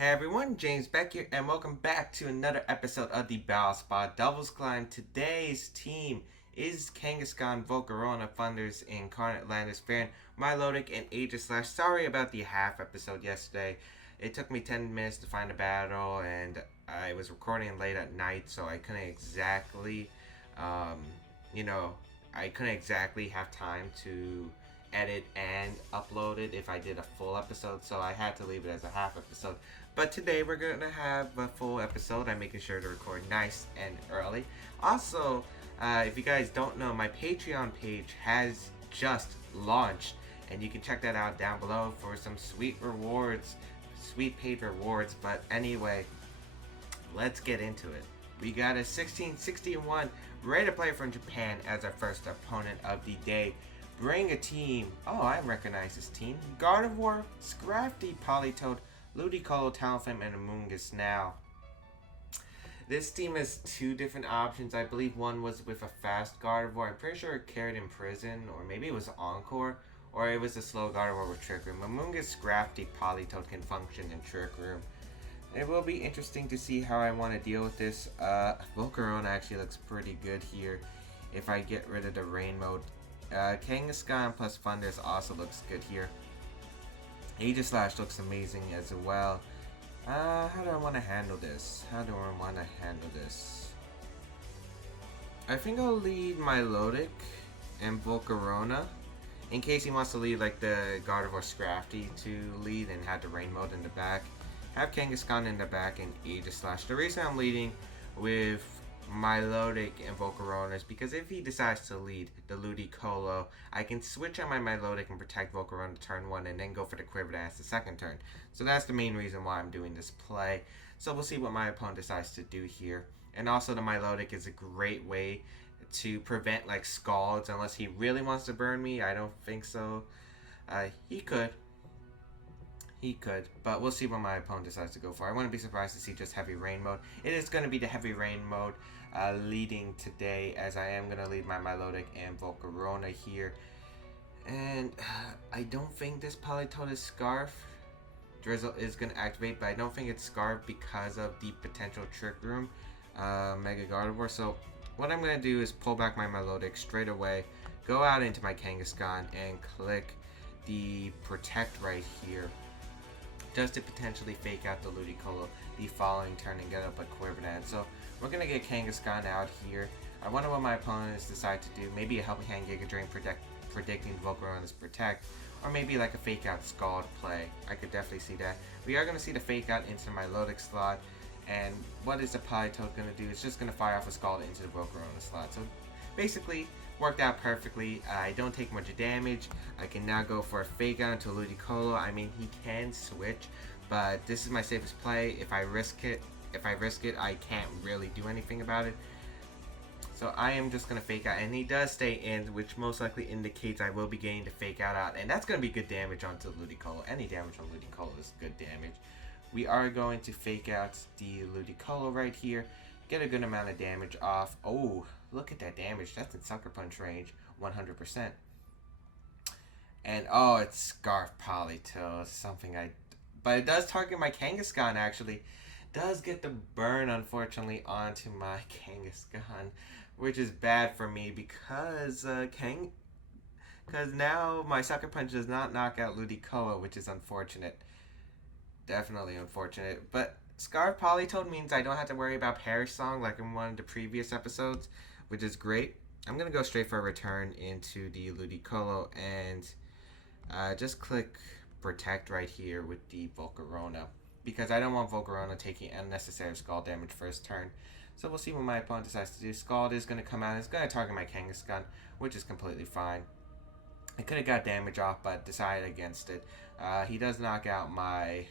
Hey everyone, James Baek here, and welcome back to another episode of the Battle Spot Devil's Climb. Today's team is Kangaskhan, Volcarona, Thunders, Incarnate, Landorus-Therian, Milotic, and Aegislash. Sorry about the half episode yesterday. It took me 10 minutes to find a battle, and I was recording late at night, so I couldn't exactly, um, you know, I couldn't exactly have time to edit and upload it if I did a full episode, so I had to leave it as a half episode. But today we're gonna have a full episode. I'm making sure to record nice and early. Also, if you guys don't know, my Patreon page has just launched, and you can check that out down below for some sweet rewards, sweet paid rewards. But anyway, let's get into it. We got a 1661 ready to play from Japan as our first opponent of the day. Bring a team. Oh, I recognize this team. Gardevoir, Scrappy, Politoed, Ludicolo, Talonflame, and Amoonguss. Now, this team has two different options. I believe one was with a fast Gardevoir. I'm pretty sure it carried in Prison, or maybe it was Encore, or it was a slow Gardevoir with Trick Room. Amoonguss, Scrappy, Politoed can function in Trick Room. It will be interesting to see how I want to deal with this. Volcarona actually looks pretty good here if I get rid of the rain mode. Kangaskhan plus Thunders also looks good here. Aegislash looks amazing as well. How do I want to handle this? I think I'll lead Milotic and Volcarona in case he wants to lead like the Gardevoir Scrappy to lead and have the rain mode in the back. Have Kangaskhan in the back and Aegislash. The reason I'm leading with Milotic and Volcarona is because if he decides to lead the Ludicolo, I can switch on my Milotic and protect Volcarona turn 1 and then go for the Quiver Dance the second turn. So that's the main reason why I'm doing this play. So we'll see what my opponent decides to do here. And also the Milotic is a great way to prevent like Scalds unless he really wants to burn me. I don't think so. He could, but we'll see what my opponent decides to go for. I wouldn't be surprised to see just Heavy Rain mode. It is going to be the Heavy Rain mode leading today, as I am going to lead my Milotic and Volcarona here. And I don't think this Politoed is Scarf. Drizzle is going to activate, but I don't think it's Scarf because of the potential Trick Room Mega Gardevoir. So what I'm going to do is pull back my Milotic straight away, go out into my Kangaskhan, and click the Protect right here, just to potentially fake out the Ludicolo the following turn and get up a Quiver Dance. So we're going to get Kangaskhan out here. I wonder what my opponents decide to do. Maybe a Helping Hand Giga Drain predicting Volcarona's Protect, or maybe like a fake out Scald play. I could definitely see that. We are going to see the fake out into my Milotic slot, and what is the Politoed going to do? It's just going to fire off a Scald into the Volcarona slot. So basically, worked out perfectly. I don't take much damage. I can now go for a fake out into Ludicolo. I mean, he can switch, but this is my safest play. If I risk it, I can't really do anything about it. So I am just going to fake out, and he does stay in, which most likely indicates I will be getting the fake out, and that's going to be good damage onto Ludicolo. Any damage on Ludicolo is good damage. We are going to fake out the Ludicolo right here, get a good amount of damage off. Oh, look at that damage. That's in Sucker Punch range, 100%. And oh, it's Scarf Politoed, but it does target my Kangaskhan actually. Does get the burn, unfortunately, onto my Kangaskhan, which is bad for me because now my Sucker Punch does not knock out Ludicolo, which is unfortunate. Definitely unfortunate. But Scarf Politoed means I don't have to worry about Perish Song like in one of the previous episodes, which is great. I'm going to go straight for a return into the Ludicolo and just click Protect right here with the Volcarona, because I don't want Volcarona taking unnecessary Scald damage first turn. So we'll see what my opponent decides to do. Scald is going to come out. It's going to target my Kangaskhan, which is completely fine. I could have got damage off, but decided against it. He does knock out my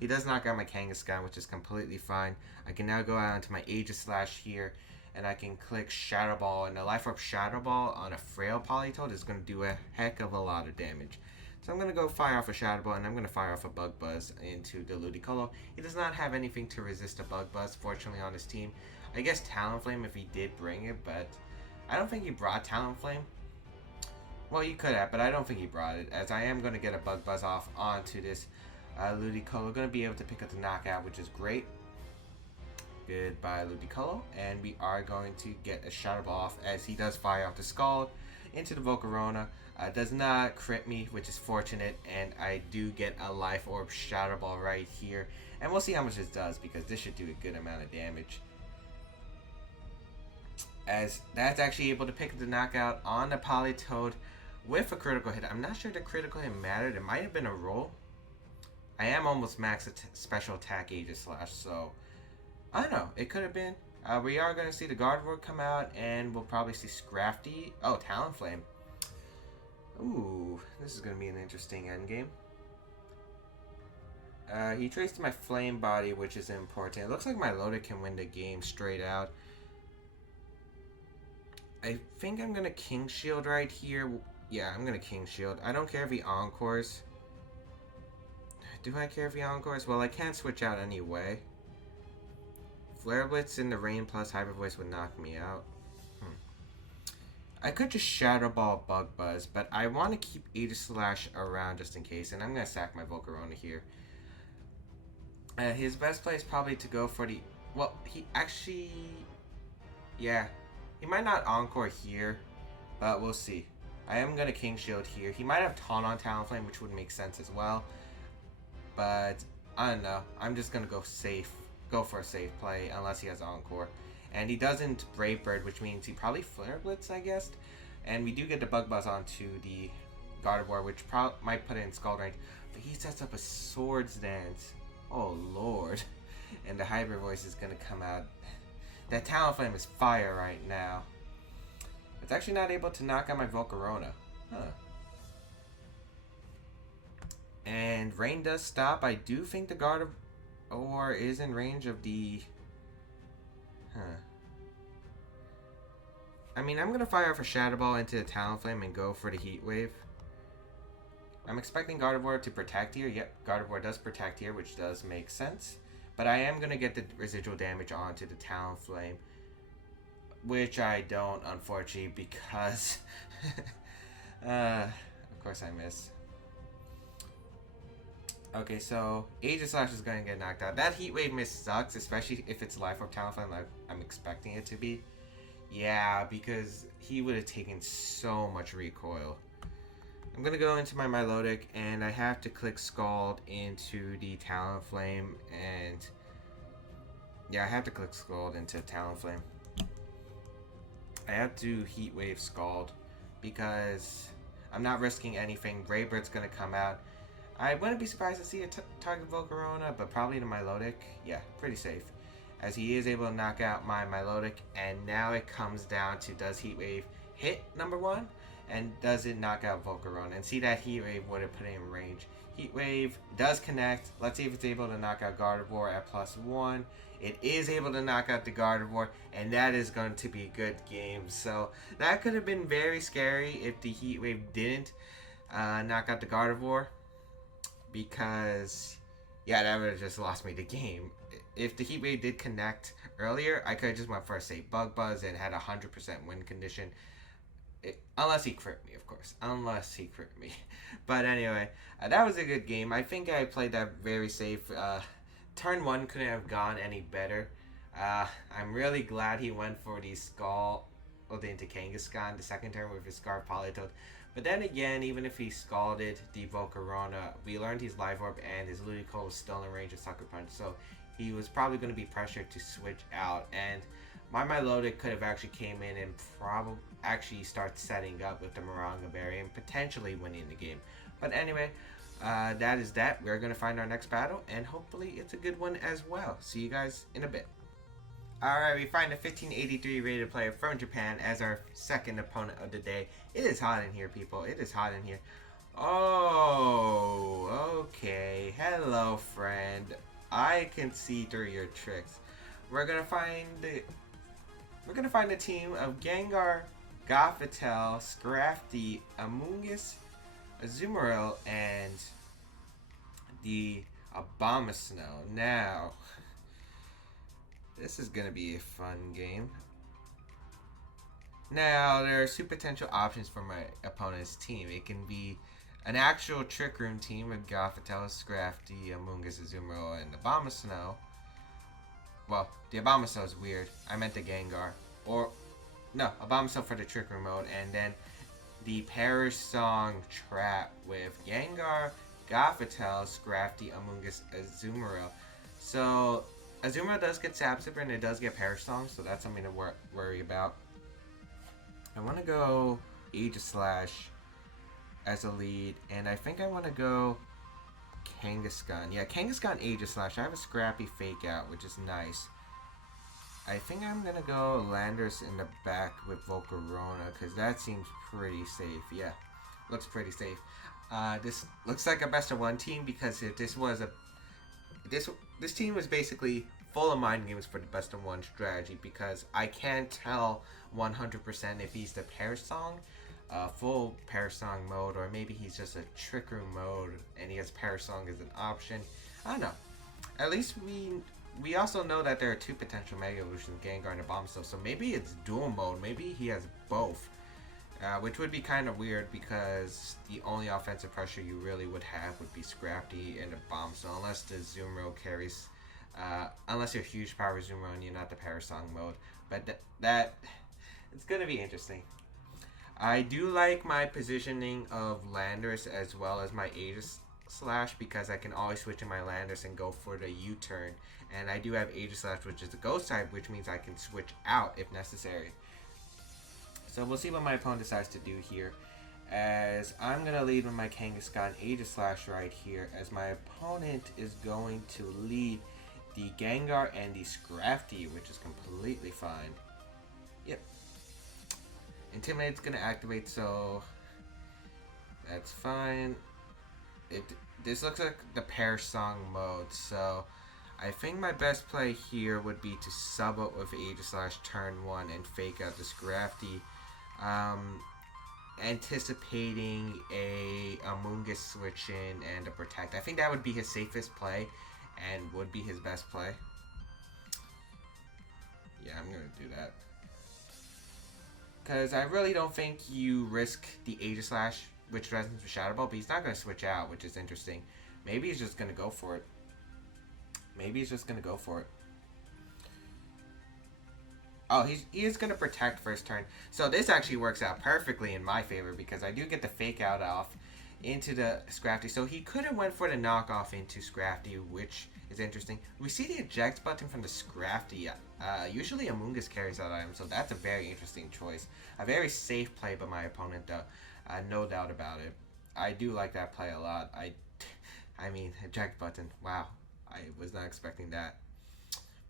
Kangaskhan, which is completely fine. I can now go out into my Aegislash here, and I can click Shadow Ball, and the Life Orb Shadow Ball on a frail Politoed is going to do a heck of a lot of damage. So I'm going to go fire off a Shadow Ball, and I'm going to fire off a Bug Buzz into the Ludicolo. He does not have anything to resist a Bug Buzz, fortunately, on his team. I guess Talonflame if he did bring it, but I don't think he brought Talonflame. Well, you could have, but I don't think he brought it, as I am going to get a Bug Buzz off onto this Ludicolo going to be able to pick up the knockout, which is great. Goodbye, Ludicolo. And we are going to get a Shadow Ball off as he does fire off the Scald into the Volcarona. Does not crit me, which is fortunate, and I do get a Life Orb Shadow Ball right here. And we'll see how much this does, because this should do a good amount of damage. As that's actually able to pick up the knockout on the Politoed with a critical hit. I'm not sure the critical hit mattered. It might have been a roll. I am almost max special attack Aegislash, so I don't know. It could have been. We are going to see the Gardevoir come out, and we'll probably see Scrappy. Oh, Talonflame. Ooh, this is going to be an interesting endgame. He traced my Flame Body, which is important. It looks like Milotic can win the game straight out. I think I'm going to King Shield right here. Yeah, I'm going to King Shield. I don't care if he Encores. Do I care if he Encores? Well, I can't switch out anyway. Flare Blitz in the Rain plus Hyper Voice would knock me out. I could just Shadow Ball Bug Buzz, but I want to keep Aegislash around just in case, and I'm going to sack my Volcarona here. His best play is probably to go for the... Well, he actually... Yeah, he might not Encore here, but we'll see. I am going to King Shield here. He might have Taunt on Talonflame, which would make sense as well. But, I don't know. I'm just going to go safe. Go for a safe play, unless he has Encore. And he doesn't Brave Bird, which means he probably Flare Blitz, I guess. And we do get the Bug Buzz onto the Gardevoir, which might put it in Scald range. But he sets up a Swords Dance. Oh, Lord. And the Hyper Voice is going to come out. That Talonflame is fire right now. It's actually not able to knock out my Volcarona. Huh. And rain does stop. I do think the Gardevoir is in range of the... I mean, I'm going to fire off a Shadow Ball into the Talonflame and go for the Heat Wave. I'm expecting Gardevoir to protect here. Yep, Gardevoir does protect here, which does make sense. But I am going to get the residual damage onto the Talonflame. Which I don't, unfortunately, because... of course I miss. Okay, so Aegislash is going to get knocked out. That Heat Wave miss sucks, especially if it's Life Orb Talonflame like I'm expecting it to be. Yeah, because he would have taken so much recoil. I'm going to go into my Milotic, and I have to click Scald into the Talonflame, and... Yeah, I have to click Scald into Talonflame. I have to Heat Wave Scald, because I'm not risking anything. Brave Bird's going to come out. I wouldn't be surprised to see a target Volcarona, but probably the Milotic. Yeah, pretty safe. As he is able to knock out my Milotic, and now it comes down to does Heat Wave hit number one, and does it knock out Volcarona? And see that Heat Wave would have put it in range. Heat Wave does connect. Let's see if it's able to knock out Gardevoir at +1. It is able to knock out the Gardevoir, and that is going to be a good game. So that could have been very scary if the Heat Wave didn't knock out the Gardevoir. Because, yeah, that would have just lost me the game. If the Heat Wave did connect earlier, I could have just went for a safe Bug Buzz and had a 100% win condition. Unless he crit me, of course. Unless he crit me. But anyway, that was a good game. I think I played that very safe. Turn 1 couldn't have gone any better. I'm really glad he went for the Scald into Kangaskhan the second turn with his Scarf Politoed. But then again, even if he scalded the Volcarona, we learned his Life Orb and his Ludicolo was still in range of Sucker Punch. So he was probably going to be pressured to switch out. And my Milotic could have actually came in and probably actually start setting up with the Maranga Berry and potentially winning the game. But anyway, that is that. We're going to find our next battle, and hopefully it's a good one as well. See you guys in a bit. Alright, we find a 1583 rated player from Japan as our second opponent of the day. It is hot in here, people. It is hot in here. Oh, okay. Hello, friend. I can see through your tricks. We're gonna find a team of Gengar, Gothitelle, Scrappy, Amoonguss, Azumarill, and the Abomasnow. Now, this is going to be a fun game. Now, there are two potential options for my opponent's team. It can be an actual Trick Room team with Gothitelle, Scrafty, Amoonguss, Azumarill, and Abomasnow. Well, the Abomasnow is weird. I meant the Gengar. Or, no, Abomasnow for the Trick Room mode. And then the Perish Song Trap with Gengar, Gothitelle, Scrafty, Amoonguss, Azumarill. So, Azumarill does get Sap Sipper and it does get Perish Song, so that's something to worry about. I want to go Aegislash as a lead, and I think I want to go Kangaskhan. Yeah, Kangaskhan Aegislash. I have a Scrappy Fake Out, which is nice. I think I'm going to go Landorus in the back with Volcarona, because that seems pretty safe. Yeah, looks pretty safe. This looks like a best of one team, because if this was a... This team was basically full of mind games for the best of one strategy, because I can't tell 100% if he's the Perish Song, full Perish Song mode, or maybe he's just a Trick Room mode and he has Perish Song as an option. I don't know. At least we also know that there are two potential Mega Evolutions, Gengar and Abomasnow, so maybe it's dual mode. Maybe he has both, which would be kind of weird, because the only offensive pressure you really would have would be Scrappy and Abomasnow, unless the Azumarill carries, unless you're huge power Azumarill and you're not the Perish Song mode. But that it's gonna be interesting. I do like my positioning of Landorus as well as my Aegislash, because I can always switch in my Landorus and go for the U-turn. And I do have Aegislash, which is a ghost type, which means I can switch out if necessary. So we'll see what my opponent decides to do here, as I'm going to lead with my Kangaskhan Aegislash right here, as my opponent is going to lead the Gengar and the Scrafty, which is completely fine. Yep. Intimidate's going to activate, so that's fine. This looks like the Perish Song mode, so I think my best play here would be to sub up with Aegislash turn 1 and fake out the Scrafty, anticipating a Amoonguss switch in and a Protect. I think that would be his safest play and would be his best play. Yeah, I'm going to do that. Because I really don't think you risk the Aegislash, which resonates with Shadow Ball, but he's not going to switch out, which is interesting. Maybe he's just going to go for it. Maybe he's just going to go for it. Oh, he is going to Protect first turn. So this actually works out perfectly in my favor, because I do get the Fake Out off into the Scrafty. So he could have went for the knockoff into Scrafty, which is interesting. We see the eject button from the Scrafty. Usually Amoonguss carries that item, so that's a very interesting choice. A very safe play by my opponent, though. No doubt about it. I do like that play a lot. I mean, eject button. Wow. I was not expecting that.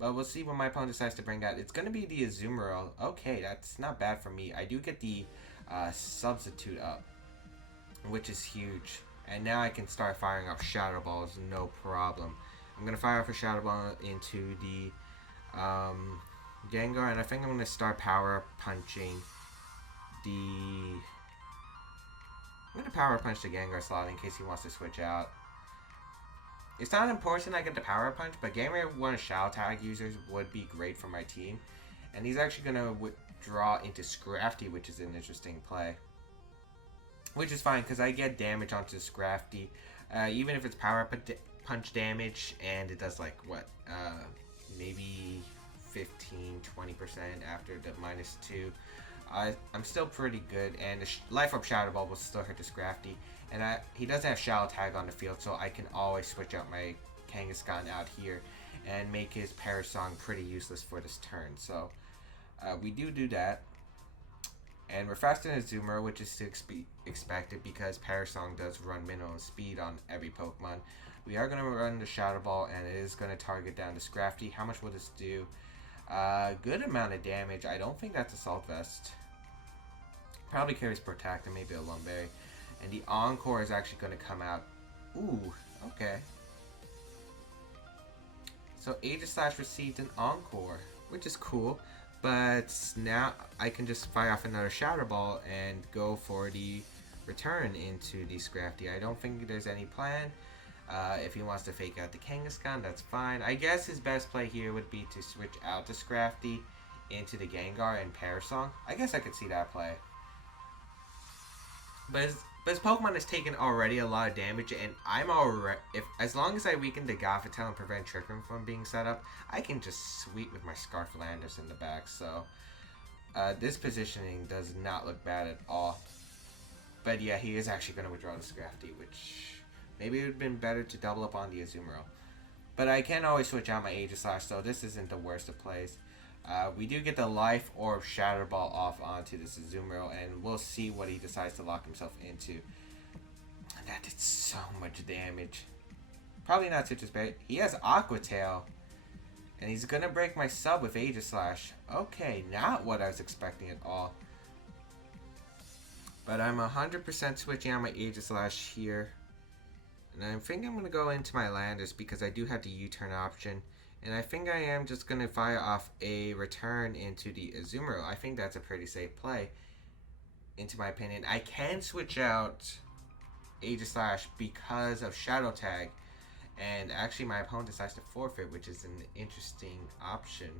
But we'll see when my opponent decides to bring that. It's going to be the Azumarill. Okay, that's not bad for me. I do get the substitute up, which is huge. And now I can start firing off Shadow Balls, no problem. I'm going to fire off a Shadow Ball into the Gengar, and I think I'm going to start Power Punching the... I'm going to Power Punch the Gengar slot in case he wants to switch out. It's not important I get the Power Punch, but Gengar 1 Shadow Tag users would be great for my team. And he's actually going to withdraw into Scrafty, which is an interesting play. Which is fine, because I get damage onto Scrafty. Even if it's Power Punch damage, and it does like, what, maybe 15-20% after the -2. I'm still pretty good, and the Life Orb Shadow Ball will still hurt the Scrafty. And he doesn't have Shadow Tag on the field, so I can always switch out my Kangaskhan out here and make his Perish Song pretty useless for this turn. So we do that. And we're faster than Azumarill, which is to be expected, because Perish Song does run minimum speed on every Pokemon. We are going to run the Shadow Ball, and it is going to target down the Scrafty. How much will this do? Good amount of damage. I don't think that's Assault Vest. Probably carries Protect and maybe a Lum Berry. And the Encore is actually going to come out. Ooh, okay. So Aegislash received an Encore, which is cool. But now I can just fire off another Shadow Ball and go for the return into the Scrafty. I don't think there's any plan. If he wants to fake out the Kangaskhan, that's fine. I guess his best play here would be to switch out the Scrafty into the Gengar and Perish Song. I guess I could see that play. But But his Pokemon has taken already a lot of damage, and I'm already, as long as I weaken the Gothitelle and prevent Trick Room from being set up, I can just sweep with my Scarflanders in the back. So this positioning does not look bad at all. But yeah, he is actually going to withdraw the Scrappy, which maybe it would have been better to double up on the Azumarill. But I can always switch out my Aegislash, so this isn't the worst of plays. We do get the Life Orb Shatter Ball off onto this Azumarill, and we'll see what he decides to lock himself into. And that did so much damage. Probably not Citrus Berry. He has Aqua Tail, and he's going to break my sub with Aegislash. Okay, not what I was expecting at all. But I'm 100% switching out my Aegislash here. And I think I'm going to go into my Landorus because I do have the U-turn option. And I think I am just going to fire off a return into the Azumarill. I think that's a pretty safe play, into my opinion. I can switch out Aegislash because of Shadow Tag. And actually my opponent decides to forfeit, which is an interesting option.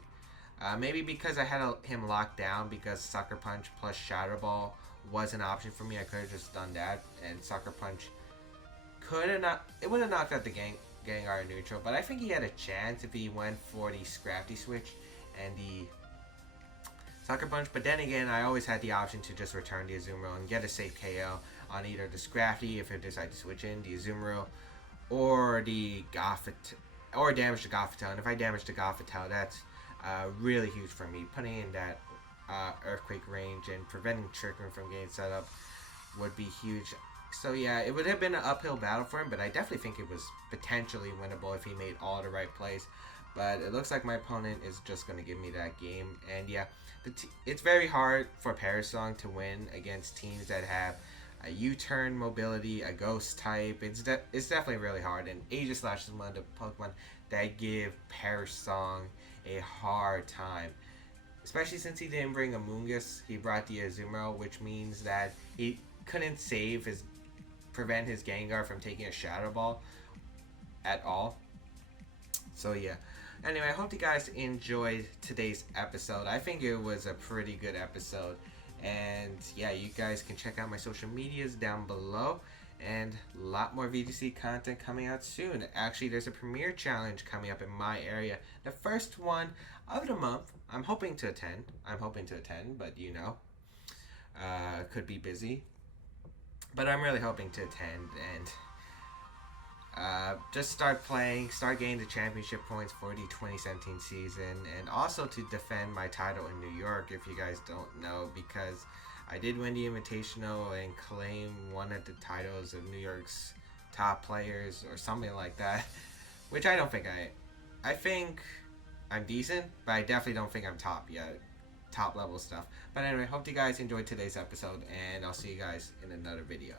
Maybe because I had him locked down because Sucker Punch plus Shadow Ball was an option for me. I could have just done that, and Sucker Punch could have not. It would have knocked out the Gengar neutral, but I think he had a chance if he went for the Scrappy switch and the Sucker Punch. But then again, I always had the option to just return the Azumarill and get a safe KO on either the Scrappy if I decide to switch in the Azumarill, or the Gothitelle, or damage the Gothitelle. And if I damage the Gothitelle, that's really huge for me. Putting in that Earthquake range and preventing Trick Room from getting set up would be huge. So yeah, it would have been an uphill battle for him, but I definitely think it was potentially winnable if he made all the right plays. But it looks like my opponent is just going to give me that game. And yeah, it's very hard for Parasong to win against teams that have a U-turn mobility, a ghost type. It's definitely really hard. And Aegislash is one of the Pokemon that give Parasong a hard time. Especially since he didn't bring a Mungus, he brought the Azumarill, which means that he couldn't prevent his Gengar from taking a Shadow Ball at all. So yeah. Anyway, I hope you guys enjoyed today's episode. I think it was a pretty good episode. And yeah, you guys can check out my social medias down below. And a lot more VGC content coming out soon. Actually, there's a premiere challenge coming up in my area. The first one of the month. I'm hoping to attend, but you know, could be busy. But I'm really hoping to attend and just start getting the championship points for the 2017 season, and also to defend my title in New York, if you guys don't know, because I did win the Invitational and claim one of the titles of New York's top players or something like that, which I don't think I think I'm decent, but I definitely don't think I'm top yet. Top level stuff. But anyway, hope you guys enjoyed today's episode, and I'll see you guys in another video.